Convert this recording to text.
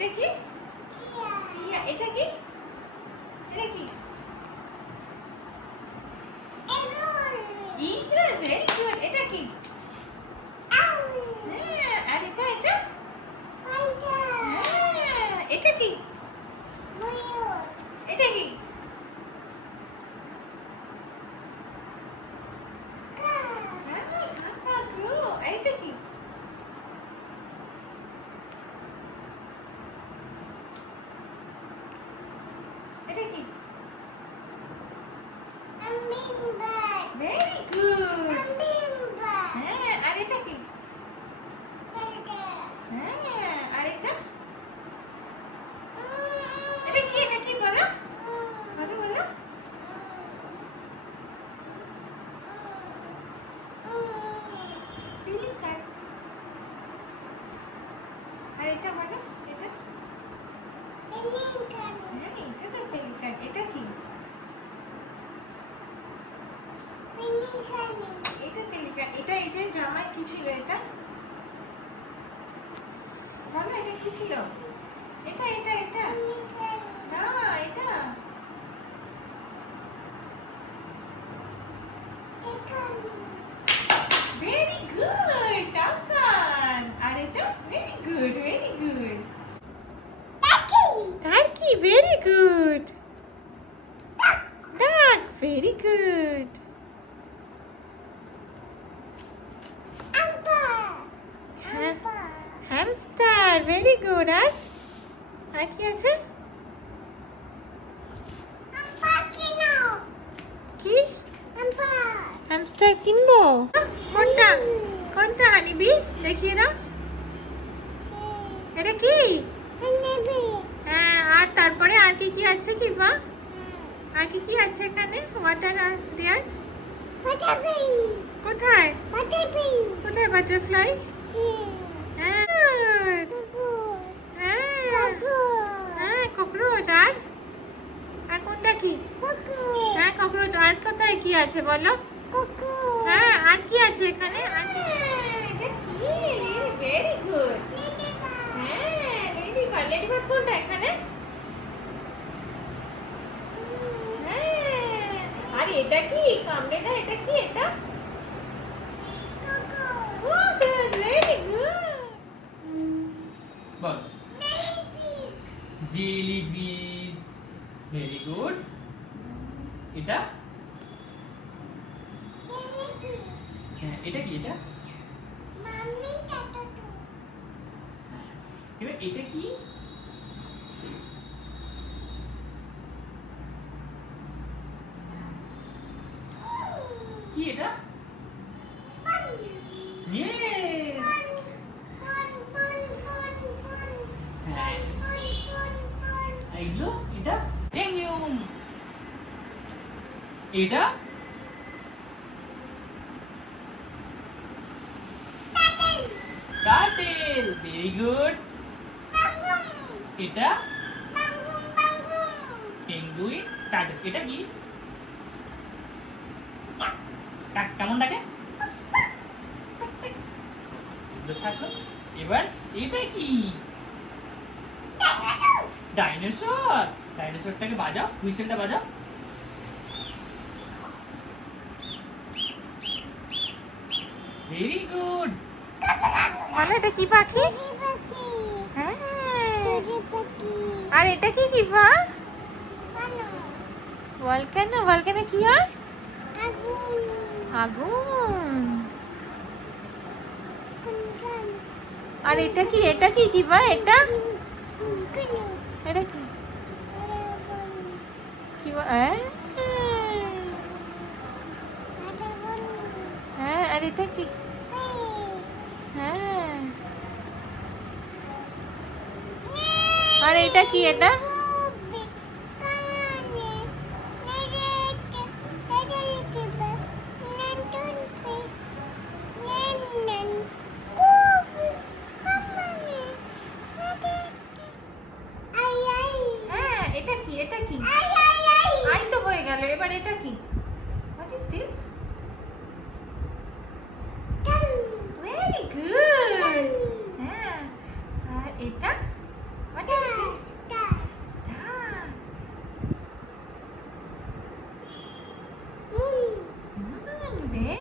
এটা কি? টিয়া। এটা কি? এটা কি? ইগল। Very good. এটা কি? হ্যাঁ, আর এটা? হ্যাঁ, এটা কি? এটা কি? হ্যাঁ, কাকা ব্রো। আর এটা কি? এটা কি? Very good. হ্যাঁ, আর এটা কি? হ্যাঁ, আর এটা? এটা কি? এটা কি বলো? বলো। পেলিকান। আর এটা বলো? এটা? হ্যাঁ, এটা তো পেলিকান। এটা কি? এটা পেলিকান। এটা এই যে জামায় কি ছিল এটা? বলো এটা কি ছিল? এটা। না, এটা। Very good. টাকান। আর এটা? Very good. Turkey. Very good. Duck. Very good. Hamster. Very good. আর কি আছে? কি? হ্যামস্টার কিনবো? কোনটা হানিবি? দেখিয়ে দাও। এটা কি? হ্যাঁ, আর তারপরে আর কি আছে কি মা? আর কি আছে এখানে? ওয়াটার আর দেয়ার? কোথায় বাটারফ্লাই? হ্যাঁ, হ্যাঁ, ককরোচ। আর কোনটা কি? হ্যাঁ, ককরোচ। আর কোথায় কি আছে বলো? হ্যাঁ, আর কি আছে এখানে? এটা কি? Very good. হ্যাঁ, লেডিবার্ড কোনটা এখানে? হ্যাঁ, আর এটা কি? কামড়ে দাও। এটা কি? এটা ভেরি গুড। বল। জেলিফিশ। Very good. এটা? হ্যাঁ, এটা কি? এটা? এবার এটা কি? কি এটা? ইয়েস। হ্যাঁ, এইগুলো এটা টেনিউম। এটা টার্টেল। Very good. এটা পেঙ্গুইন। টার্টেল। এটা কি? কেমন ডাকে? এগুলো থাকলো। এবার এটা কি? ডাইনোসরটাকে বাজাও, হুইসেলটা বাজাও। Very good. বলো এটা কি পাখি? হ্যাঁ, আর এটা কি মা? ভলক্যানো কি হয়? আগুন। আর এটা কি মা? এটা কি? হ্যাঁ, আর এটা কি? হ্যাঁ, আর এটা কি? এটা হ্যাঁ, এটা কি? আই তো হয়ে গেল। এবার এটা কি? What is this? Very good. হ্যাঁ, আর এটা?